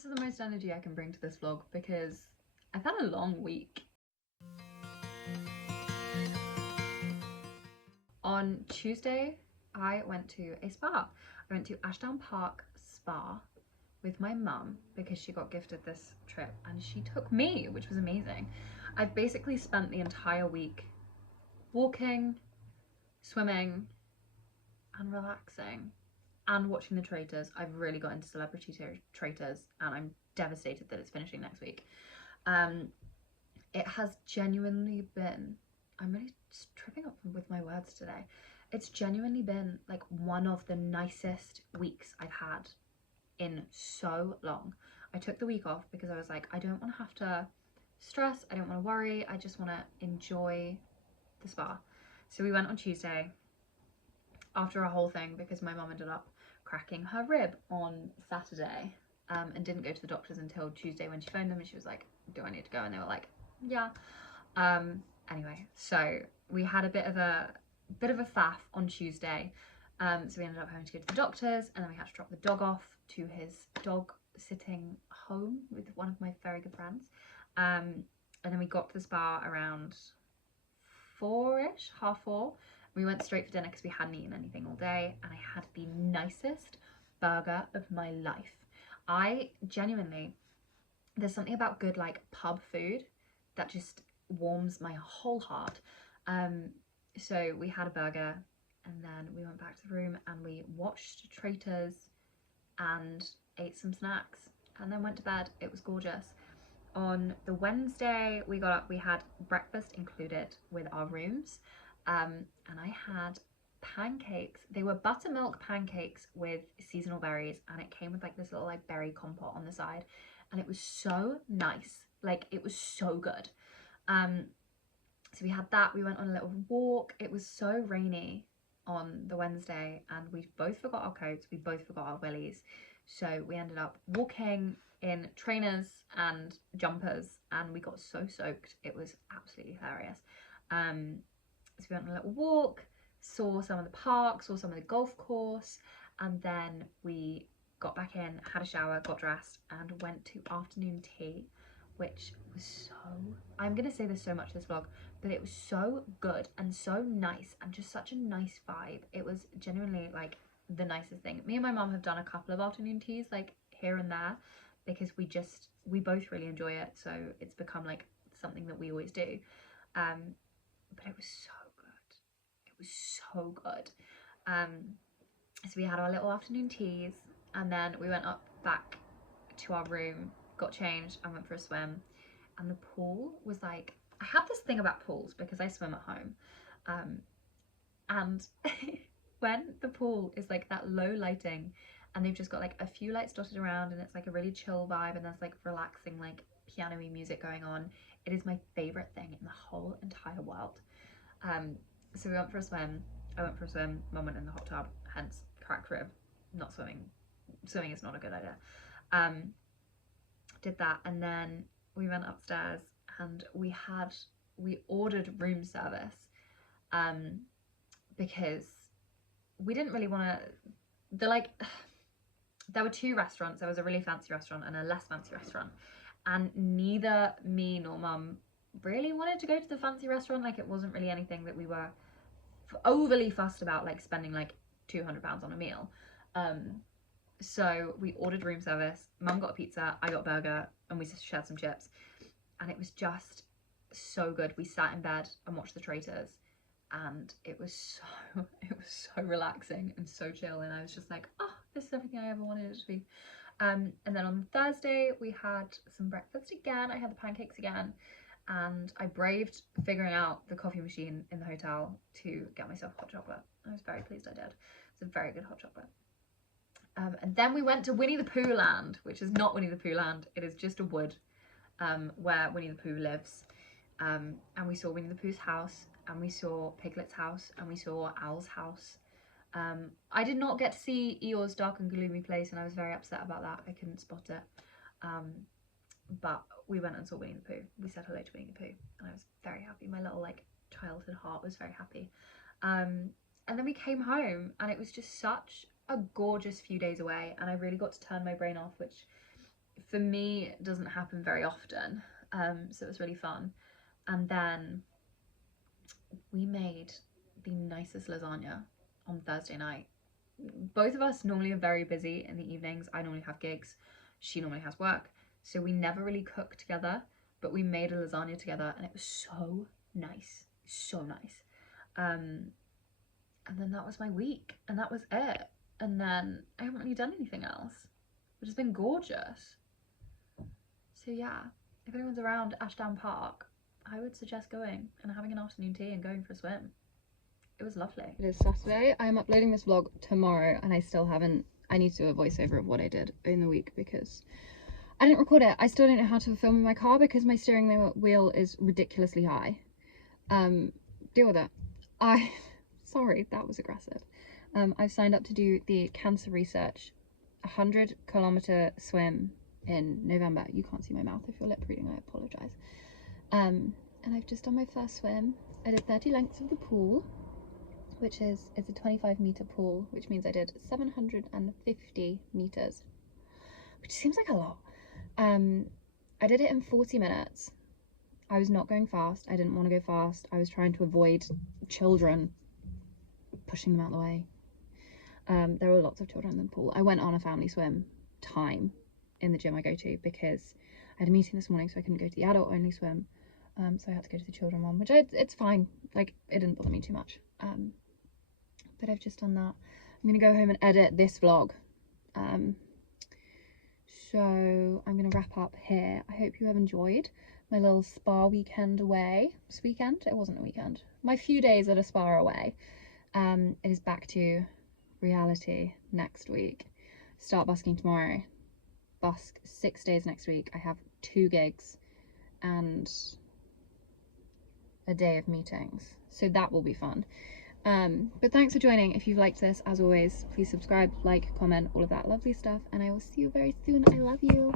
this is the most energy I can bring to this vlog because I've had a long week. On Tuesday, I went to a spa. I went to Ashdown Park Spa with my mum because she got gifted this trip and she took me, which was amazing. I've basically spent the entire week walking, swimming, and relaxing and watching the traitors. I've really got into celebrity traitors and I'm devastated that it's finishing next week. It has genuinely been, I'm really tripping up with my words today. It's genuinely been like one of the nicest weeks I've had in so long. I took the week off because I was like, I don't want to have to stress, I don't want to worry, I just want to enjoy the spa. So we went on Tuesday after a whole thing because my mum ended up cracking her rib on Saturday and didn't go to the doctors until Tuesday when she phoned them and she was like, do I need to go? And they were like, yeah. Anyway, so we had a bit of a faff on Tuesday. So we ended up having to go to the doctors and then we had to drop the dog off to his dog sitting home with one of my very good friends. And then we got to the spa around 4ish, half 4. We went straight for dinner because we hadn't eaten anything all day and I had the nicest burger of my life. I genuinely, there's something about good like pub food that just warms my whole heart. So we had a burger and then we went back to the room and we watched Traitors and ate some snacks and then went to bed. It was gorgeous. On the Wednesday we got up, we had breakfast included with our rooms, and I had pancakes. They were buttermilk pancakes with seasonal berries and it came with like this little like berry compote on the side and it was so nice, like it was so good. So we had that, we went on a little walk. It was so rainy on the Wednesday and we both forgot our coats, we both forgot our willies, so we ended up walking in trainers and jumpers and we got so soaked, it was absolutely hilarious. So we went on a little walk, saw some of the park, saw some of the golf course, and then we got back in, had a shower, got dressed and went to afternoon tea, which was so, I'm gonna say this so much this vlog, but it was so good and so nice and just such a nice vibe. It was genuinely like the nicest thing. Me and my mum have done a couple of afternoon teas like here and there because we both really enjoy it, so it's become like something that we always do. But it was so good, it was so good. So we had our little afternoon teas and then we went up back to our room, got changed and went for a swim. And the pool was like, I have this thing about pools because I swim at home, and when the pool is like that low lighting and they've just got like a few lights dotted around and it's like a really chill vibe and there's like relaxing like piano-y music going on, it is my favorite thing in the whole entire world. So we went for a swim, I went for a swim, mum went in the hot tub, hence cracked rib. Not swimming is not a good idea. Did that and then we went upstairs and we ordered room service because we didn't really want to, there were two restaurants. There was a really fancy restaurant and a less fancy restaurant and neither me nor mum really wanted to go to the fancy restaurant. Like it wasn't really anything that we were overly fussed about, like spending like £200 on a meal. So we ordered room service, mum got a pizza, I got a burger and we just shared some chips and it was just so good. We sat in bed and watched the Traitors and it was so relaxing and so chill and I was just like, oh, this is everything I ever wanted it to be. And then on Thursday we had some breakfast again. I had the pancakes again and I braved figuring out the coffee machine in the hotel to get myself hot chocolate. I was very pleased I did. It's a very good hot chocolate. And then we went to Winnie the Pooh land, which is not Winnie the Pooh land, it is just a wood where Winnie the Pooh lives. And we saw Winnie the Pooh's house and we saw Piglet's house and we saw Owl's house. I did not get to see Eeyore's dark and gloomy place and I was very upset about that. I couldn't spot it. But we went and saw Winnie the Pooh. We said hello to Winnie the Pooh and I was very happy. My little like childhood heart was very happy. And then we came home and it was just such a gorgeous few days away and I really got to turn my brain off, which for me, it doesn't happen very often. So it was really fun. And then we made the nicest lasagna on Thursday night. Both of us normally are very busy in the evenings. I normally have gigs, she normally has work, so we never really cook together, but we made a lasagna together and it was so nice, so nice. And then that was my week, and that was it. And then I haven't really done anything else, which has been gorgeous. So yeah, if anyone's around Ashdown Park, I would suggest going and having an afternoon tea and going for a swim. It was lovely. It is Saturday. I'm uploading this vlog tomorrow and I still haven't, I need to do a voiceover of what I did in the week because I didn't record it. I still don't know how to film in my car because my steering wheel is ridiculously high. Deal with it. Sorry, that was aggressive. I've signed up to do the cancer research 100-kilometer swim in November. You can't see my mouth if you're lip reading, I apologise. And I've just done my first swim. I did 30 lengths of the pool, which is, it's a 25-meter pool, which means I did 750 meters, which seems like a lot. I did it in 40 minutes. I was not going fast. I didn't want to go fast. I was trying to avoid children, pushing them out of the way. There were lots of children in the pool. I went on a family swim time in the gym I go to because I had a meeting this morning, so I couldn't go to the adult only swim. So I had to go to the children one, which it's fine. Like, it didn't bother me too much. But I've just done that. I'm gonna go home and edit this vlog. So I'm gonna wrap up here. I hope you have enjoyed my little spa weekend away. This weekend? It wasn't a weekend. My few days at a spa away. It is back to reality next week. Start busking tomorrow. Busk 6 days next week. I have 2 gigs and a day of meetings. So that will be fun. But thanks for joining. If you've liked this, as always, please subscribe, like, comment, all of that lovely stuff, and I will see you very soon. I love you.